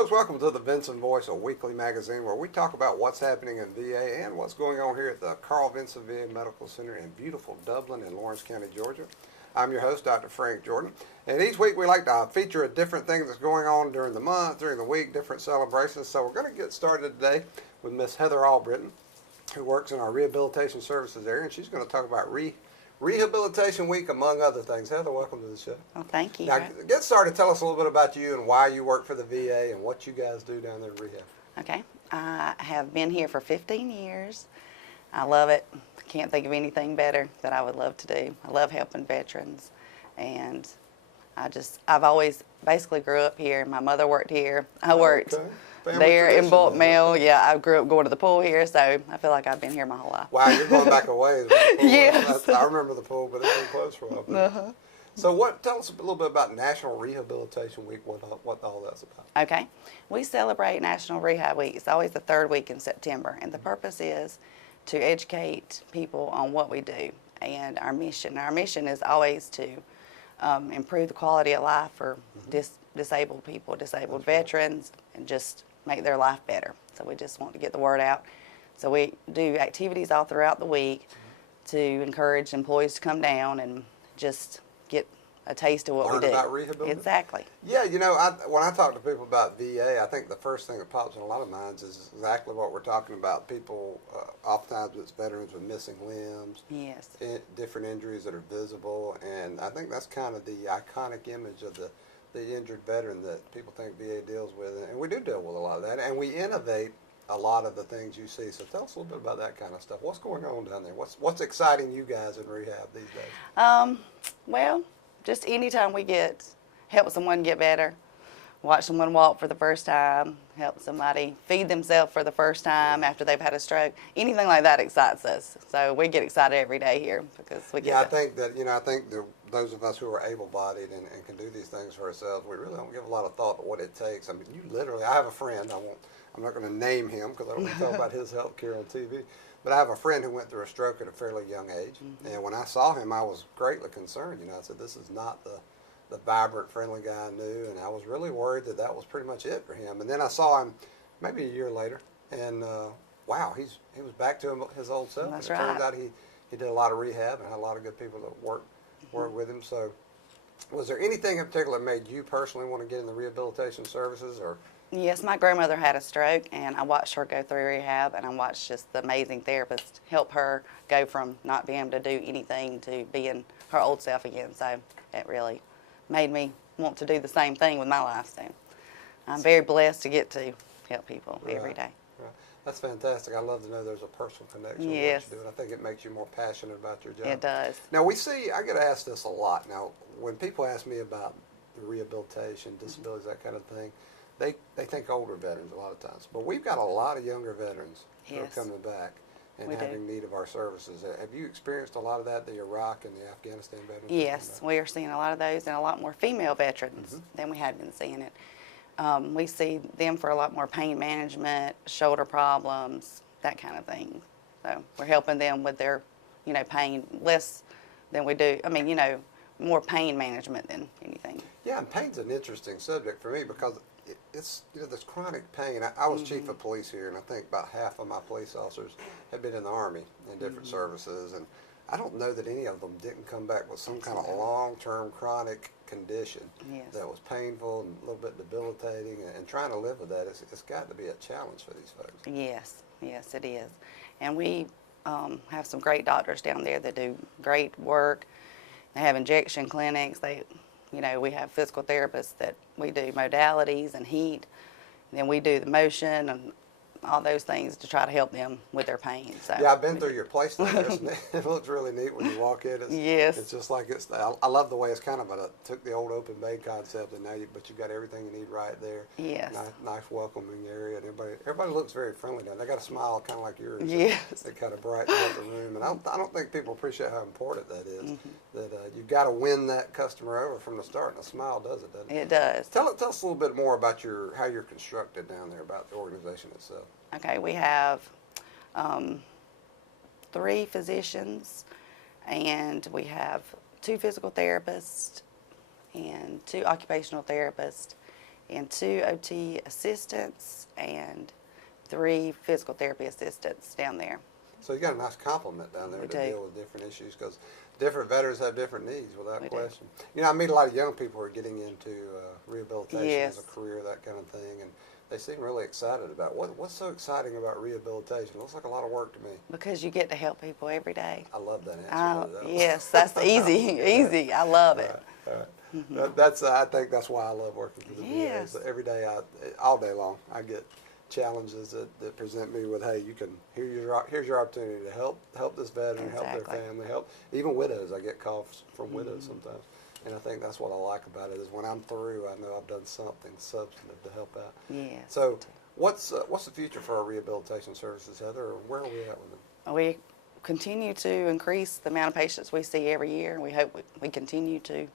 Folks, welcome to the Vinson Voice, a weekly magazine where we talk about what's happening in VA and what's going on here at the Carl Vinson VA Medical Center in beautiful Dublin in Lawrence County, Georgia. I'm your host, Dr. Frank Jordan, and each week we like to feature a different thing that's going on during the month, during the week, different celebrations. So we're going to get started today with Miss Heather Allbritton, who works in our rehabilitation services area, and she's going to talk about Rehabilitation Week, among other things. Heather, welcome to the show. Well, thank you. Now, get started. Tell us a little bit about you and why you work for the VA and what you guys do down there in rehab. Okay. I have been here for 15 years. I love it. Can't think of anything better that I would love to do. I love helping veterans, and I've always basically grew up here. My mother worked here. I worked there in Bulk Mill. Yeah, I grew up going to the pool here, so I feel like I've been here my whole life. Wow, you're going back a ways. Yes. I remember the pool, but it's been closed for a while. So tell us a little bit about National Rehabilitation Week, what all that's about. Okay. We celebrate National Rehab Week. It's always the third week in September, and the purpose is to educate people on what we do and our mission. Our mission is always to improve the quality of life for disabled people, disabled veterans, and just make their life better. So we just want to get the word out. So we do activities all throughout the week to encourage employees to come down and just get a taste of what we do. Learn about rehabilitation? Exactly. Yeah, you know, when I talk to people about VA, I think the first thing that pops in a lot of minds is exactly what we're talking about. People, oftentimes it's veterans with missing limbs, yes, different injuries that are visible, and I think that's kind of the iconic image of the injured veteran that people think VA deals with, and we do deal with a lot of that, and we innovate a lot of the things you see. So tell us a little bit about that kind of stuff. What's going on down there? What's exciting you guys in rehab these days? Well, just anytime we help someone get better, watch someone walk for the first time, help somebody feed themselves for the first time after they've had a stroke, anything like that excites us. So we get excited every day here because we get I think that, those of us who are able-bodied and can do these things for ourselves, we really don't give a lot of thought to what it takes. I mean, I have a friend, I'm not going to name him because I don't want to talk about his health care on TV, but I have a friend who went through a stroke at a fairly young age, and when I saw him, I was greatly concerned. I said, this is not the vibrant, friendly guy I knew, and I was really worried that was pretty much it for him. And then I saw him maybe a year later, and wow, he was back to his old self. That's and it right. turned out he did a lot of rehab and had a lot of good people that worked with him. So was there anything in particular that made you personally want to get in the rehabilitation services? Or Yes, my grandmother had a stroke, and I watched her go through rehab, and I watched just the amazing therapist help her go from not being able to do anything to being her old self again. So it really made me want to do the same thing with my life. So I'm very blessed to get to help people every day. Right. That's fantastic. I love to know there's a personal connection Yes. with what you do, and I think it makes you more passionate about your job. It does. Now, I get asked this a lot. Now, when people ask me about the rehabilitation, disabilities, that kind of thing, they think older veterans a lot of times. But we've got a lot of younger veterans who are coming back and having need of our services. Have you experienced a lot of that, the Iraq and the Afghanistan veterans? Yes, we are seeing a lot of those and a lot more female veterans than we had been seeing it. We see them for a lot more pain management, shoulder problems, that kind of thing. So we're helping them with their, pain less than we do. I mean, more pain management than anything. Yeah, and pain's an interesting subject for me because it's this chronic pain. I was chief of police here, and I think about half of my police officers have been in the Army in different services, and I don't know that any of them didn't come back with some kind of long-term chronic condition that was painful and a little bit debilitating, and trying to live with that, it's got to be a challenge for these folks. Yes, it is. And we have some great doctors down there that do great work. They have injection clinics. We have physical therapists that we do modalities and heat. And then we do the motion and all those things to try to help them with their pain. So yeah, I've been through your place there. It looks really neat when you walk in. It's just like I love the way it's kind of took the old open bay concept, and but you got everything you need right there. Yes. Nice welcoming area, and everybody looks very friendly down there. They got a smile kind of like yours. Yes. That kind of brightens up the room, and I don't think people appreciate how important that is. That you've got to win that customer over from the start, and a smile does it, doesn't it? It does. Tell us a little bit more about how you're constructed down there, about the organization itself. Okay, we have 3 physicians, and we have 2 physical therapists and 2 occupational therapists, and 2 OT assistants and 3 physical therapy assistants down there. So you got a nice complement down there We to do. deal with different issues, because different veterans have different needs, without We do. question. You know, I meet a lot of young people who are getting into rehabilitation Yes. as a career, that kind of thing, and they seem really excited about it. What's so exciting about rehabilitation? It looks like a lot of work to me. Because you get to help people every day. I love that answer. though. Yes, that's easy, easy. I love it. All right. That's I think that's why I love working for the VA. Yes. So every day, all day long, I get challenges that present me with, hey, here's your opportunity to help this veteran, help Exactly. their family, help even widows. I get calls from widows sometimes, and I think that's what I like about it is when I'm through, I know I've done something substantive to help out. Yes. So what's the future for our rehabilitation services, Heather, or where are we at with them? We continue to increase the amount of patients we see every year. We hope we continue to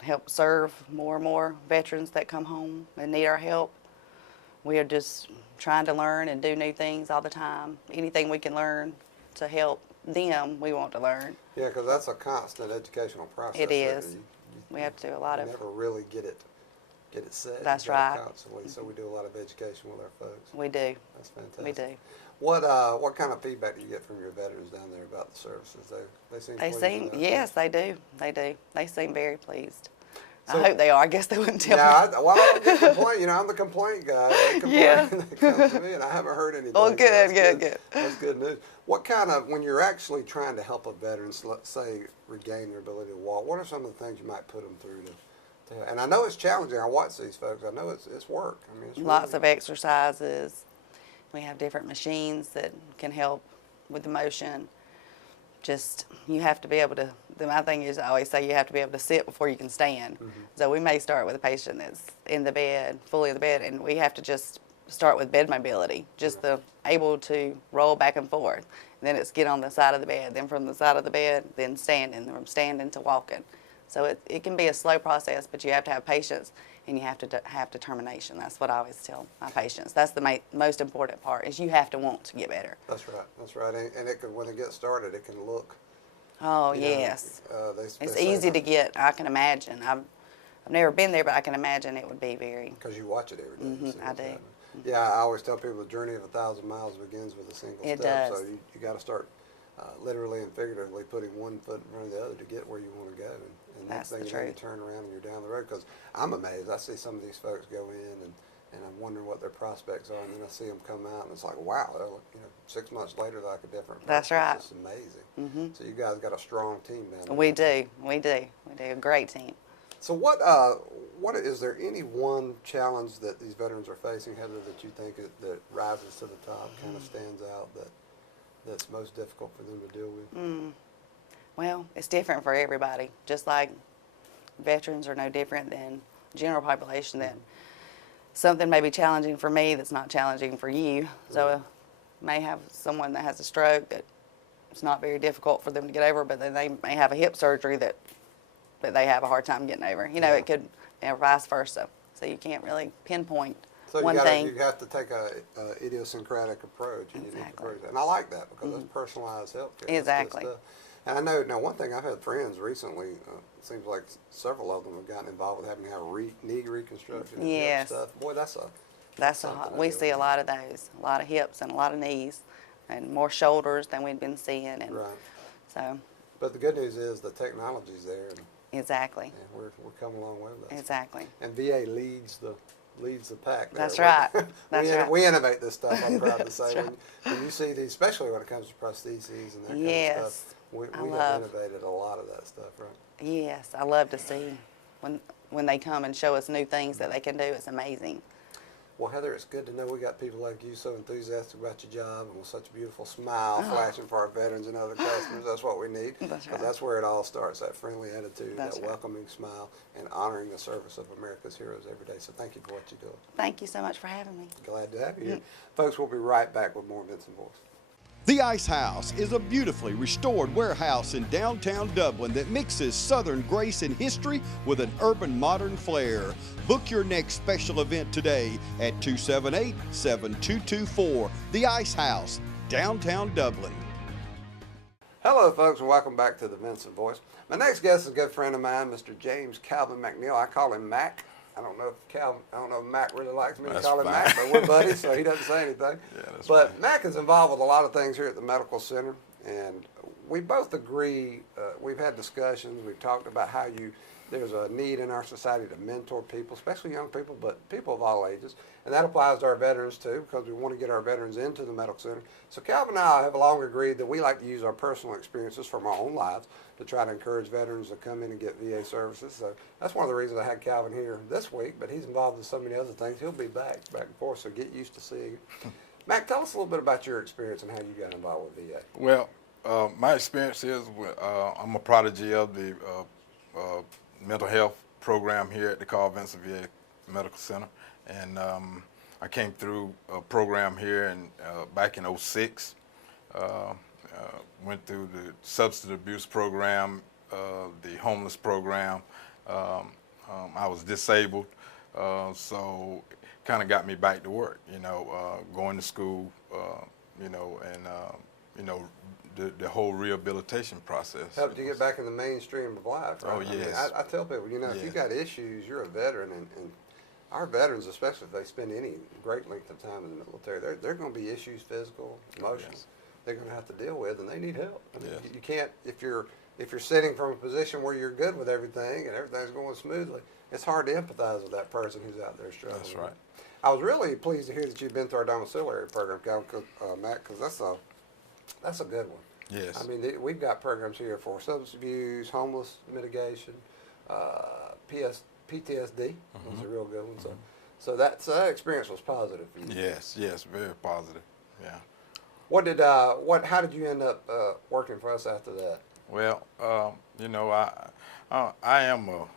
help serve more and more veterans that come home and need our help. We are just trying to learn and do new things all the time. Anything we can learn to help them, we want to learn. Yeah, because that's a constant educational process. It there. is. We have to do a lot You of. never really get it set. That's You gotta right. Constantly, so we do a lot of education with our folks. We do. That's fantastic. We do. What kind of feedback do you get from your veterans down there about the services? They seem They pleased seem, with that? yes, they do. They do. They seem very pleased. So- I hope they are. I guess they wouldn't tell me. Yeah, I don't get complaint. You know, I'm the complaint guy. They complain, Yeah. they come to me, and I haven't heard anything. Oh, so good, that's good. That's good news. What kind of, when you're actually trying to help a veteran, let's say, regain their ability to walk, what are some of the things you might put them through to and I know it's challenging. I watch these folks. I know it's work. I mean, it's Lots really, of exercises. We have different machines that can help with the motion. Just, you have to be able to, my thing is, I always say you have to be able to sit before you can stand. So we may start with a patient that's in the bed, fully in the bed, and we have to just start with bed mobility, just the able to roll back and forth. And then it's get on the side of the bed, then from the side of the bed, then standing, from standing to walking. So it can be a slow process, but you have to have patience and you have to have determination. That's what I always tell my patients. That's the most important part, is you have to want to get better. That's right. That's right. And it can, when it gets started, it can look. Oh, you know, yes. they It's say easy that to get, I can imagine. I've never been there, but I can imagine it would be very, because you watch it every day. You see I what's do. happening. Yeah, I always tell people the journey of 1,000 miles begins with a single It step. does. So you got to start literally and figuratively putting one foot in front of the other to get where you want to go. And next That's the thing you know, you truth. turn around and you're down the road. Because I'm amazed. I see some of these folks go in and I'm wondering what their prospects are, and then I see them come out, and it's like, wow, they're, 6 months later, they're like a different person. That's right. It's just amazing. So you guys got a strong team down there. we do, a great team. So what is there any one challenge that these veterans are facing, Heather, that you think that rises to the top, kind of stands out, that's most difficult for them to deal with? Well, it's different for everybody. Just like veterans are no different than general population, that something may be challenging for me that's not challenging for you. So may have someone that has a stroke that it's not very difficult for them to get over, but then they may have a hip surgery that they have a hard time getting over. You know, Yeah. it could, vice versa. So you can't really pinpoint So one you thing. have to take a idiosyncratic approach, a unique Exactly. approach, and I like that because that's personalized healthcare. That's good Exactly. stuff. And I know now one thing, I've had friends recently. It seems like several of them have gotten involved with having to have knee reconstruction and hip Yes. stuff. Boy, that's something We I see a do. lot of those, a lot of hips and a lot of knees, and more shoulders than we've been seeing. And Right. so, But the good news is the technology's there, and exactly, we're coming a long way with that. exactly. And VA leads the pack there. That's right. That's right. We innovate this stuff, I'm proud to That's say. right. When you see these, especially when it comes to prostheses and that kind of Yes. stuff, we I have love- innovated a lot of that stuff, right? Yes, I love to see when they come and show us new things that they can do. It's amazing. Well, Heather, it's good to know we got people like you so enthusiastic about your job and with such a beautiful smile flashing for our veterans and other customers. That's what we need. That's 'Cause right. that's where it all starts, that friendly attitude, That's that right. welcoming smile, and honoring the service of America's heroes every day. So thank you for what you do. Thank you so much for having me. Glad to have you here. Folks, we'll be right back with more Vinson Voice. The Ice House is a beautifully restored warehouse in downtown Dublin that mixes Southern grace and history with an urban modern flair. Book your next special event today at 278-7224. The Ice House, downtown Dublin. Hello, folks, and welcome back to the Vinson Voice. My next guest is a good friend of mine, Mr. James Calvin McNeal. I call him Mac. I don't know if Mac really likes me to That's call him fine. Mac, but we're buddies, so he doesn't say anything. Yeah, that's But fine. Mac is involved with a lot of things here at the medical center, and we both agree. We've had discussions. We've talked about how there's a need in our society to mentor people, especially young people, but people of all ages. And that applies to our veterans too, because we want to get our veterans into the medical center. So Calvin and I have long agreed that we like to use our personal experiences from our own lives to try to encourage veterans to come in and get VA services. So that's one of the reasons I had Calvin here this week, but he's involved in so many other things. He'll be back and forth, so get used to seeing him. Mac, tell us a little bit about your experience and how you got involved with VA. Well, my experience is I'm a prodigy of the mental health program here at the Vinson VA Medical Center, and I came through a program here back in '06. Went through the substance abuse program, the homeless program. I was disabled, so kind of got me back to work. Going to school, the whole rehabilitation process. Helped you get back in the mainstream of life, right? Oh, yes. I tell people, if Yeah. you got issues, you're a veteran, and our veterans, especially if they spend any great length of time in the military, they're going to be issues, physical, emotional, Yes. they're going to have to deal with, and they need help. I mean, Yes. you can't, if you're sitting from a position where you're good with everything and everything's going smoothly, it's hard to empathize with that person who's out there struggling. That's right. I was really pleased to hear that you've been through our domiciliary program, Matt, because that's a good one. Yes. I mean, we've got programs here for substance abuse, homeless mitigation, PTSD was a real good one. So that experience was positive for you. Yes, very positive. Yeah. How did you end up working for us after that? Well, I am a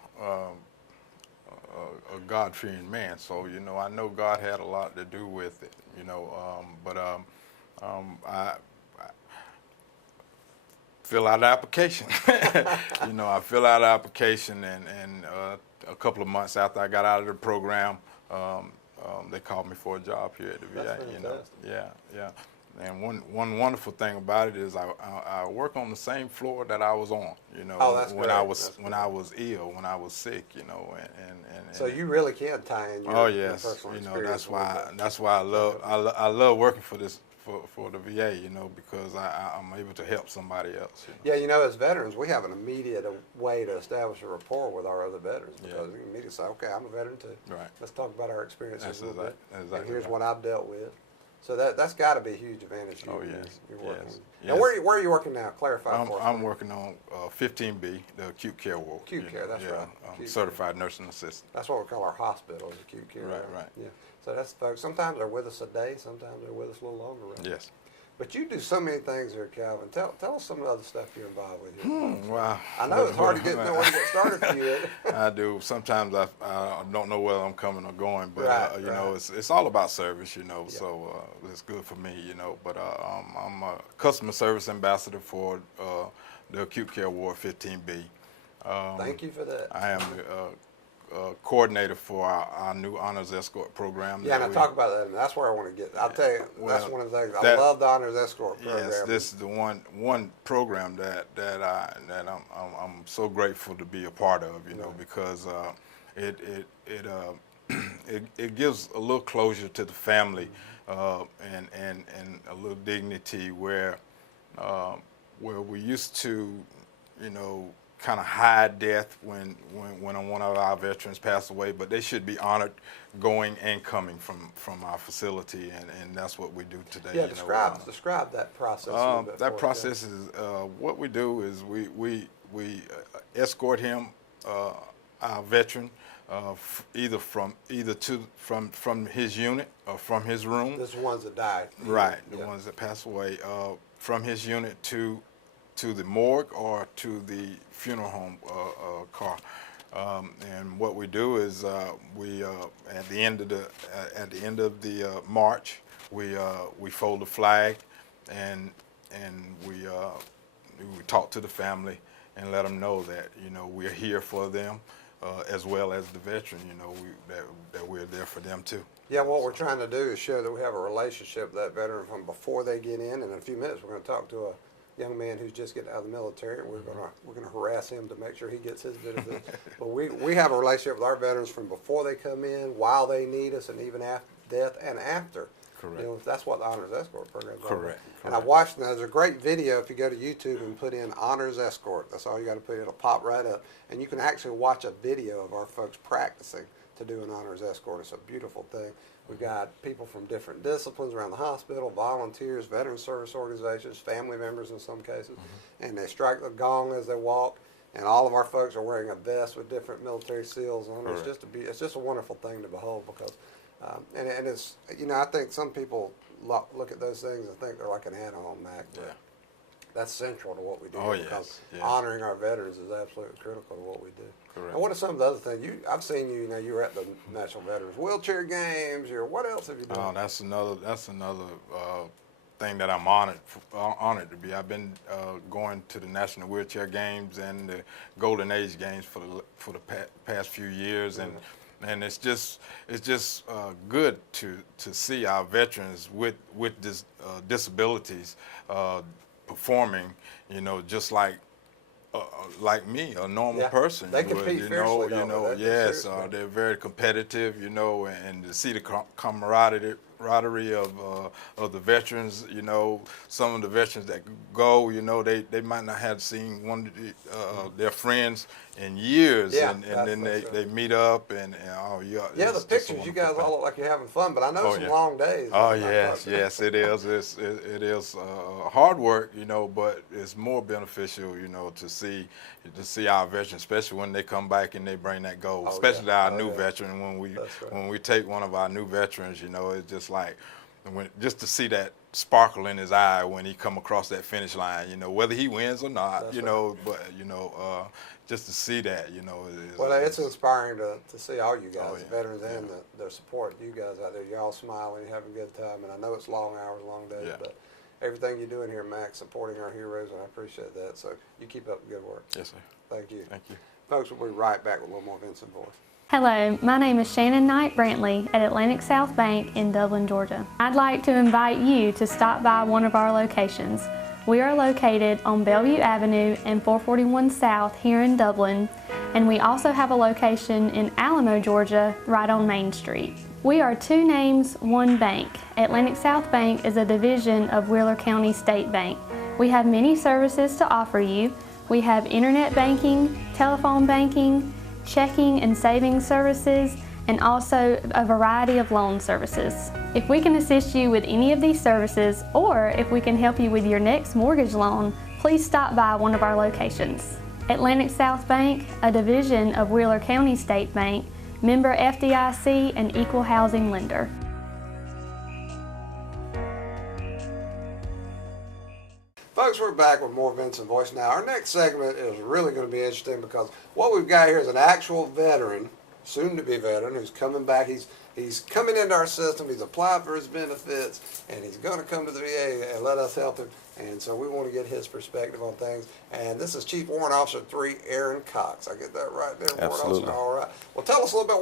God-fearing man, so I know God had a lot to do with it. I fill out the application. I fill out the application, and a couple of months after I got out of the program, they called me for a job here at the VA. That's fantastic. Yeah. And one wonderful thing about it is I work on the same floor that I was on. Oh, that's when great. I was ill, when I was sick. And So you really can tie in your, oh your yes, personal experience. that's why I love working for the VA. Because I'm able to help somebody else. Yeah, as veterans, we have an immediate way to establish a rapport with our other veterans because we can immediately say, okay, I'm a veteran too. Right. Let's talk about our experiences a little bit. Exactly And here's right. what I've dealt with. So that's got to be a huge advantage. Oh, when yes, you're working. yes, Now, yes. where are you working now? Clarify for us. I'm working on 15B, the acute care ward. Acute care, that's right. Acute Certified nursing assistant. That's what we call our hospitals, acute care. Right. Yeah. So that's folks. Sometimes they're with us a day. Sometimes they're with us a little longer. Right? Yes. But you do so many things here, Calvin. Tell us some of the other stuff you're involved with here. Wow. I know it's hard to know where to get started for you. I do. Sometimes I don't know whether I'm coming or going, but Right. it's all about service, So it's good for me, But I'm a customer service ambassador for the acute care ward 15B. Thank you for that. I am the coordinator for our new honors escort program. Yeah, and I talk about that, and that's where I want to get. I'll tell you, that's Well, one of the things. I that- love the honors escort program. Yes, this is the one program that I'm so grateful to be a part of, because it gives a little closure to the family, and a little dignity where we used to, kind of hide death when one of our veterans passed away, but they should be honored going and coming from our facility, and that's what we do today. Yeah, describe that process. A little bit That for us, process is what we do is we escort him, our veteran, either from his unit or from his room. There's the ones that died. Right, the Yeah. ones that pass away, from his unit to the morgue or to the funeral home car. And what we do is we at the end of the march, we fold the flag, and we talk to the family and let them know that we're here for them, as well as the veteran. That we're there for them too. Yeah, what we're trying to do is show that we have a relationship with that veteran from before they get in. And in a few minutes, we're going to talk to young man who's just getting out of the military, and we're gonna harass him to make sure he gets his benefit. But we have a relationship with our veterans from before they come in, while they need us, and even after death and after. Correct. You know, that's what the Honors Escort program is all about. Correct. And I watched, and there's a great video if you go to YouTube and put in Honors Escort. That's all you got to put in. It'll pop right up. And you can actually watch a video of our folks practicing to do an Honors Escort. It's a beautiful thing. We've got people from different disciplines around the hospital, volunteers, veteran service organizations, family members in some cases. And they strike the gong as they walk. And all of our folks are wearing a vest with different military seals on. Correct. It's just a wonderful thing to behold because, and it's, you know, I think some people look at those things and think they're like an add-on, Mac. Yeah. That's central to what we do. Oh, because yes. honoring our veterans is absolutely critical to what we do. Correct. And what are some of the other things? I've seen you. You know, you were at the National Veterans Wheelchair Games. What else have you done? Oh, that's another thing that I'm honored to be. I've been going to the National Wheelchair Games and the Golden Age Games for the past few years, and it's just good to see our veterans with disabilities performing, you know, just like me, a normal person. They you would, compete you fiercely, know, don't they? They yes, seriously. they're very competitive, you know, and to see the camaraderie of the veterans, you know, some of the veterans that go, you know, they might not have seen one of their friends in years, Yeah, and then they meet up and oh yeah. Yeah, the it's just a pictures, you wonderful guys thing. all look like you're having fun, but I know some yeah. long days. Oh yes, it is. It is hard work, you know, but it's more beneficial, you know, to see our veterans, especially when they come back and they bring that gold, Oh, especially yeah. our Oh, new yeah. veteran. That's right. When we take one of our new veterans, you know, it's just like just to see that sparkle in his eye when he come across that finish line, you know, whether he wins or not, That's you right. know, but you know, just to see that, you know, Well, it's inspiring to see all you guys, Oh, yeah. veterans, and their support. You guys out there, you're all smiling, you're having a good time, and I know it's long hours, long days, Yeah. but everything you're doing here, Max, supporting our heroes, and I appreciate that. So you keep up the good work. Yes, sir. Thank you. Thank you. Folks, we'll be right back with a little more Vinson voice. Hello, my name is Shannon Knight Brantley at Atlantic South Bank in Dublin, Georgia. I'd like to invite you to stop by one of our locations. We are located on Bellevue Avenue and 441 South here in Dublin, and we also have a location in Alamo, Georgia, right on Main Street. We are two names, one bank. Atlantic South Bank is a division of Wheeler County State Bank. We have many services to offer you. We have internet banking, telephone banking, checking and savings services, and also a variety of loan services. If we can assist you with any of these services, or if we can help you with your next mortgage loan, please stop by one of our locations. Atlantic South Bank, a division of Wheeler County State Bank, member FDIC and equal housing lender. Folks, we're back with more Vinson Voice now. Our next segment is really going to be interesting because what we've got here is an actual veteran, soon-to-be veteran, who's coming back. He's coming into our system. He's applied for his benefits, and he's going to come to the VA and let us help him. And so we want to get his perspective on things. And this is Chief Warrant Officer 3, Aaron Cox. I get that right there, Warrant Absolutely. Officer? All right. Well, tell us a little bit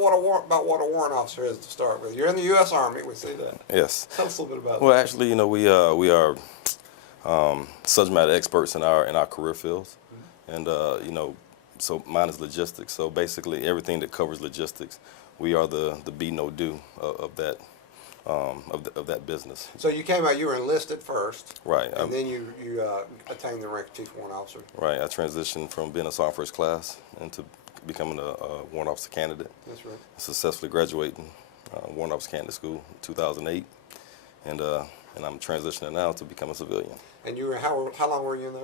about what a warrant officer is to start with. You're in the U.S. Army. We see that. Yes. Tell us a little bit about Well, that. actually, you know, we are subject matter experts in our career fields, and you know, so mine is logistics. So basically, everything that covers logistics, we are the be no do of that business. So you came out, you were enlisted first. Right. And then you attained the rank of Chief Warrant Officer. Right. I transitioned from being a sergeant first class into becoming a warrant officer candidate. That's right. Successfully graduating warrant officer candidate school in 2008, and I'm transitioning now to become a civilian. And you were how long were you in the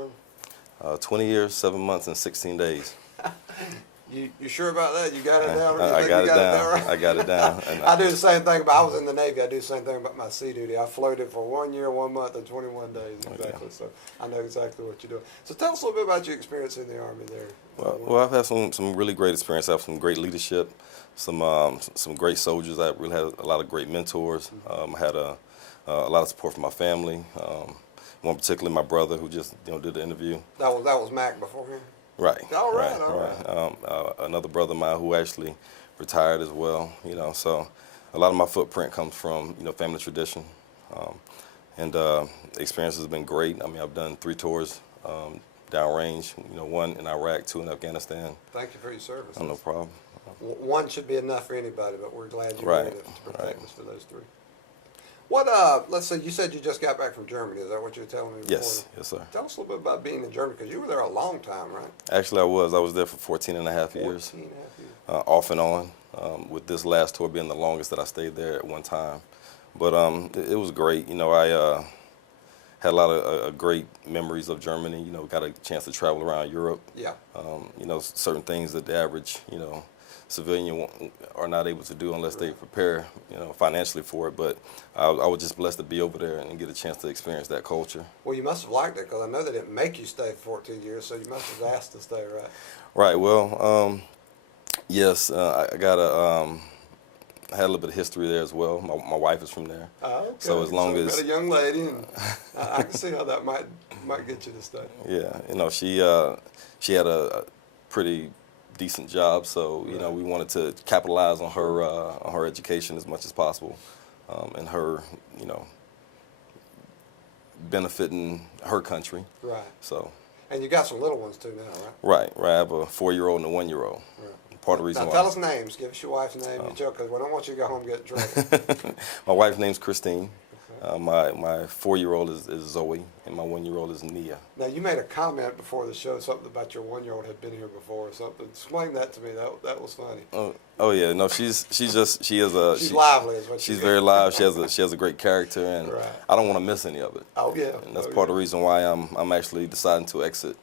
Army? 20 years, 7 months, and 16 days. You sure about that? You got it down? Or you I think got you it down. right? I got it down. And I do the same thing, but I was in the Navy. I do the same thing about my sea duty. I floated for 1 year, 1 month, and 21 days exactly. So I know exactly what you're doing. So tell us a little bit about your experience in the Army there. Well, I've had some really great experience. I have some great leadership, some great soldiers. I really had a lot of great mentors. I had a lot of support from my family. One particularly my brother, who just did the interview. That was Mac before him. Right. All right. Another brother of mine who actually retired as well. So a lot of my footprint comes from family tradition. and the experience has been great. I mean, I've done 3 tours downrange, 1 in Iraq, 2 in Afghanistan. Thank you for your service. Oh, no problem. One should be enough for anybody, but we're glad you Right, made it to protect right. us for those 3. What, let's see, you said you just got back from Germany. Is that what you were telling me before? Yes, yes, sir. Tell us a little bit about being in Germany, because you were there a long time, right? Actually, I was there for 14 and a half years, 14 and a half years. off and on, with this last tour being the longest that I stayed there at one time. But it was great. I had a lot of great memories of Germany. Got a chance to travel around Europe. Yeah. Certain things that the average, civilian are not able to do unless they prepare, financially for it. But I was just blessed to be over there and get a chance to experience that culture. Well, you must have liked it, because I know they didn't make you stay for 14 years, so you must have asked to stay, right? Right. Well, yes, I got I had a little bit of history there as well. My wife is from there. Okay. So as long you as got a young lady, and I can see how that might get you to stay. yeah, she had a pretty decent job, so we wanted to capitalize on her education as much as possible, and her benefiting her country. Right. So. And you got some little ones too now, right? Right. I have a 4-year-old and a 1-year-old. Right. Part of the reason Now why. tell us names. Give us your wife's name, because we don't want you to go home and get in trouble. My wife's name's Christine. My 4-year-old is Zoe, and my 1-year-old is Nia. Now, you made a comment before the show, something about your 1-year-old had been here before or something. Explain that to me. That was funny. Oh yeah, no, she's lively, is what she's very live. She has a great character, and Right. I don't want to miss any of it. Oh, yeah. And that's part of the reason why I'm actually deciding to exit,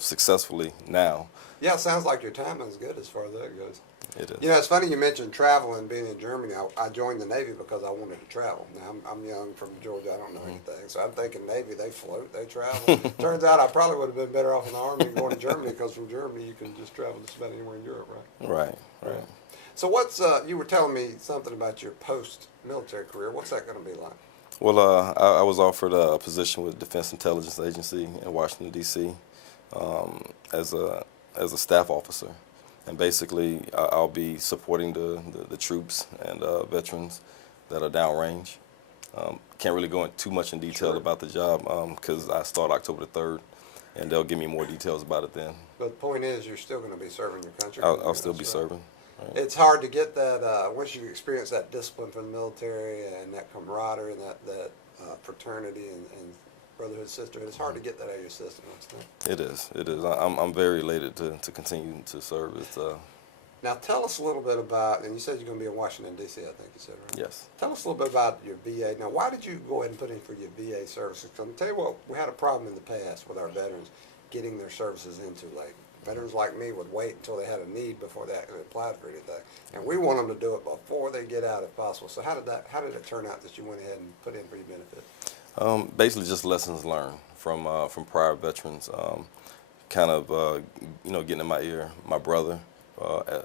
successfully now. Yeah, it sounds like your timing is good as far as that goes. It is. It's funny you mentioned travel and being in Germany. I joined the Navy because I wanted to travel. Now, I'm young from Georgia. I don't know anything. So I'm thinking Navy, they float, they travel. Turns out I probably would have been better off in the Army than going to Germany, because from Germany you can just travel just about anywhere in Europe, right? Right. So what's, you were telling me something about your post-military career. What's that going to be like? Well, I was offered a position with Defense Intelligence Agency in Washington, D.C. As a staff officer. And basically, I'll be supporting the troops and veterans that are downrange. Can't really go into too much in detail about the job, because I start October the 3rd, and they'll give me more details about it then. But the point is, you're still going to be serving your country. I'll still be serving. Right. It's hard to get that, once you experience that discipline from the military and that camaraderie and that fraternity and brotherhood, sisterhood, it's hard to get that out of your system. It is. I'm very elated to continue to serve. Now tell us a little bit about, and you said you're going to be in Washington, D.C., I think you said, right? Yes. Tell us a little bit about your VA. Now, why did you go ahead and put in for your VA services? Because I'll tell you what, we had a problem in the past with our veterans getting their services in too late. Veterans like me would wait until they had a need before they actually applied for anything. And we want them to do it before they get out if possible. So how did it turn out that you went ahead and put in for your benefit? Basically just lessons learned from prior veterans. Kind of, getting in my ear. My brother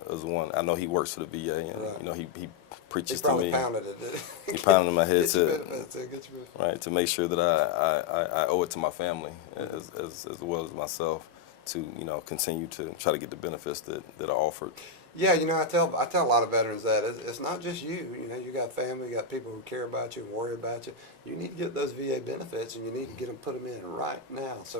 is one. I know he works for the VA, and Right. he preaches He probably to me. pounded it, did he? He pounded in my head Get your benefits, get your benefits. right, to make sure that I owe it to my family as well as myself to continue to try to get the benefits that are offered. Yeah, I tell a lot of veterans that it's not just you. You got family, you got people who care about you and worry about you. You need to get those VA benefits, and you need to put them in right now. So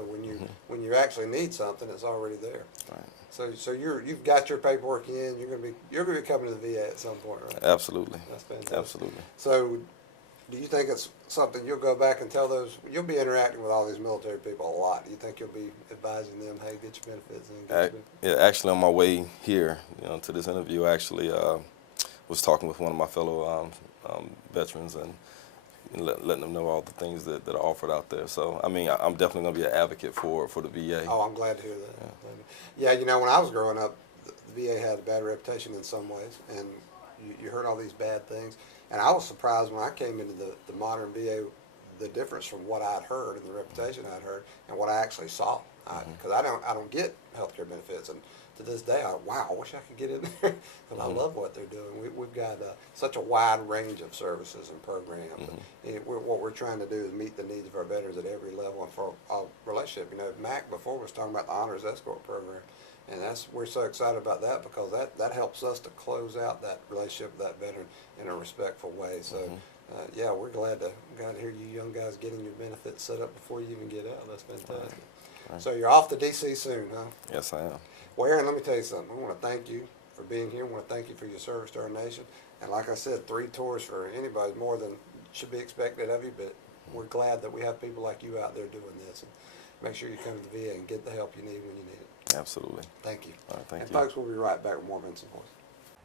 when you actually need something, it's already there. Right. So you've got your paperwork in. You're gonna be coming to the VA at some point, right? Absolutely. That's fantastic. Absolutely. So, do you think it's something you'll go back and tell those? You'll be interacting with all these military people a lot. Do you think you'll be advising them, hey, get your benefits in? Get your benefits? Yeah, actually, on my way here, to this interview, I actually was talking with one of my fellow veterans and letting them know all the things that are offered out there. So, I mean, I'm definitely going to be an advocate for the VA. Oh, I'm glad to hear that. Yeah, when I was growing up, the VA had a bad reputation in some ways, and you heard all these bad things. And I was surprised when I came into the modern VA, the difference from what I'd heard and the reputation I'd heard and what I actually saw. Because I don't get health care benefits, and to this day, I wish I could get in there, because I love what they're doing. We've got such a wide range of services and programs. And what we're trying to do is meet the needs of our veterans at every level and for our relationship. Mac before was talking about the Honors Escort program, and we're so excited about that, because that helps us to close out that relationship with that veteran in a respectful way. So yeah, we're glad to hear you young guys getting your benefits set up before you even get out. That's fantastic. Right. So you're off to D.C. soon, huh? Yes, I am. Well, Aaron, let me tell you something. I want to thank you for being here. I want to thank you for your service to our nation. And like I said, 3 tours for anybody more than should be expected of you, but we're glad that we have people like you out there doing this. And make sure you come to the VA and get the help you need when you need it. Absolutely. Thank you. All right, thank and you. folks, we'll be right back with more Vinson Voice.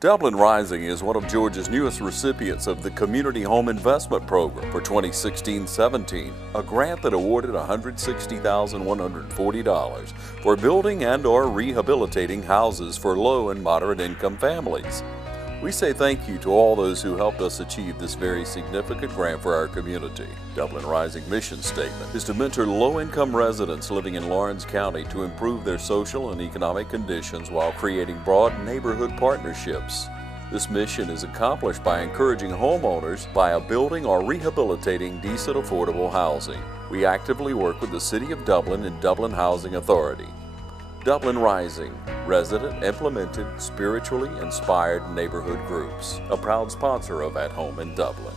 Dublin Rising is one of Georgia's newest recipients of the Community Home Investment Program for 2016-17, a grant that awarded $160,140 for building and/or rehabilitating houses for low and moderate income families. We say thank you to all those who helped us achieve this very significant grant for our community. Dublin Rising mission statement is to mentor low-income residents living in Lawrence County to improve their social and economic conditions while creating broad neighborhood partnerships. This mission is accomplished by encouraging homeowners via building or rehabilitating decent, affordable housing. We actively work with the City of Dublin and Dublin Housing Authority. Dublin Rising, resident, implemented, spiritually inspired neighborhood groups. A proud sponsor of At Home in Dublin.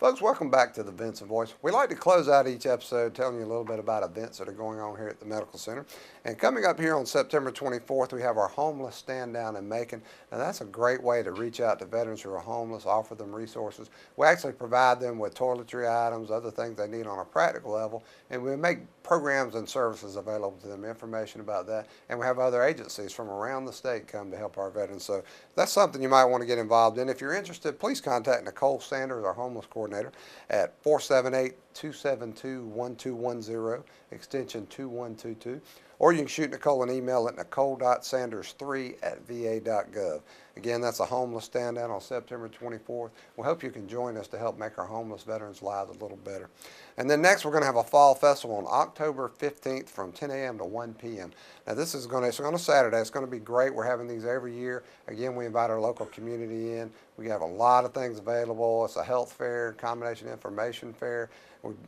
Folks, welcome back to the Vinson Voice. We like to close out each episode telling you a little bit about events that are going on here at the Medical Center. And coming up here on September 24th, we have our homeless stand down in Macon. Now that's a great way to reach out to veterans who are homeless, offer them resources. We actually provide them with toiletry items, other things they need on a practical level, and we make programs and services available to them, information about that. And we have other agencies from around the state come to help our veterans. So that's something you might want to get involved in. If you're interested, please contact Nicole Sanders, our homeless coordinator, at 478-272-1210, extension 2122. Or you can shoot Nicole an email at nicole.sanders3@va.gov. Again, that's a homeless stand down on September 24th. We hope you can join us to help make our homeless veterans' lives a little better. And then next, we're going to have a fall festival on October 15th from 10 a.m. to 1 p.m. Now, it's on a Saturday. It's going to be great. We're having these every year. Again, we invite our local community in. We have a lot of things available. It's a health fair, combination information fair.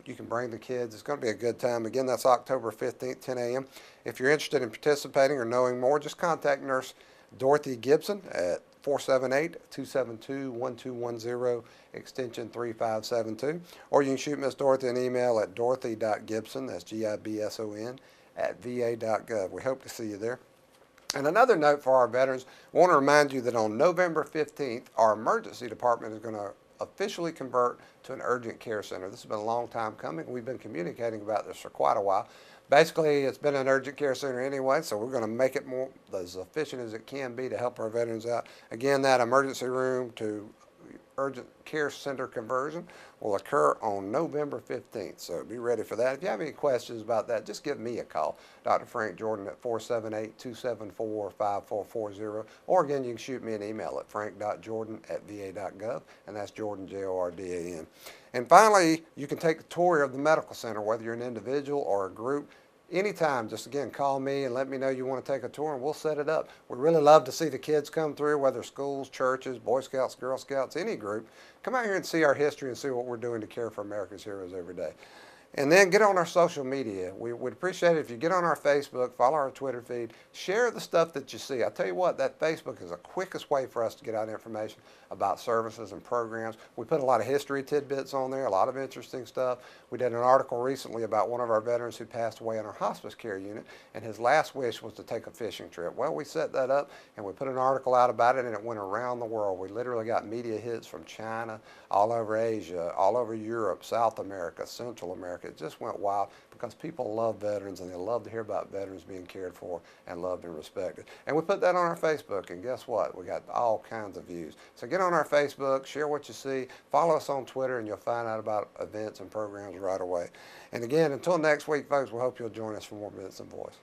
You can bring the kids. It's going to be a good time. Again, that's October 15th, 10 a.m. If you're interested in participating or knowing more, just contact Nurse Dorothy Gibson at 478-272-1210, extension 3572. Or you can shoot Miss Dorothy an email at dorothy.gibson, that's Gibson, at va.gov. We hope to see you there. And another note for our veterans, I want to remind you that on November 15th, our emergency department is going to officially convert to an urgent care center. This has been a long time coming. We've been communicating about this for quite a while. Basically, it's been an urgent care center anyway, so we're going to make it more as efficient as it can be to help our veterans out. Again, that emergency room to urgent care center conversion will occur on November 15th, so be ready for that. If you have any questions about that, just give me a call, Dr. Frank Jordan at 478-274-5440, or again, you can shoot me an email at frank.jordan@va.gov, and that's Jordan, Jordan. And finally, you can take a tour of the medical center, whether you're an individual or a group. Anytime, just again, call me and let me know you want to take a tour and we'll set it up. We really love to see the kids come through, whether schools, churches, Boy Scouts, Girl Scouts, any group. Come out here and see our history and see what we're doing to care for America's heroes every day. And then get on our social media. We would appreciate it if you get on our Facebook, follow our Twitter feed, share the stuff that you see. I tell you what, that Facebook is the quickest way for us to get out information about services and programs. We put a lot of history tidbits on there, a lot of interesting stuff. We did an article recently about one of our veterans who passed away in our hospice care unit, and his last wish was to take a fishing trip. Well, we set that up, and we put an article out about it, and it went around the world. We literally got media hits from China, all over Asia, all over Europe, South America, Central America. It just went wild because people love veterans and they love to hear about veterans being cared for and loved and respected. And we put that on our Facebook, and guess what? We got all kinds of views. So get on our Facebook, share what you see, follow us on Twitter, and you'll find out about events and programs right away. And again, until next week, folks, we hope you'll join us for more Vinson Voice.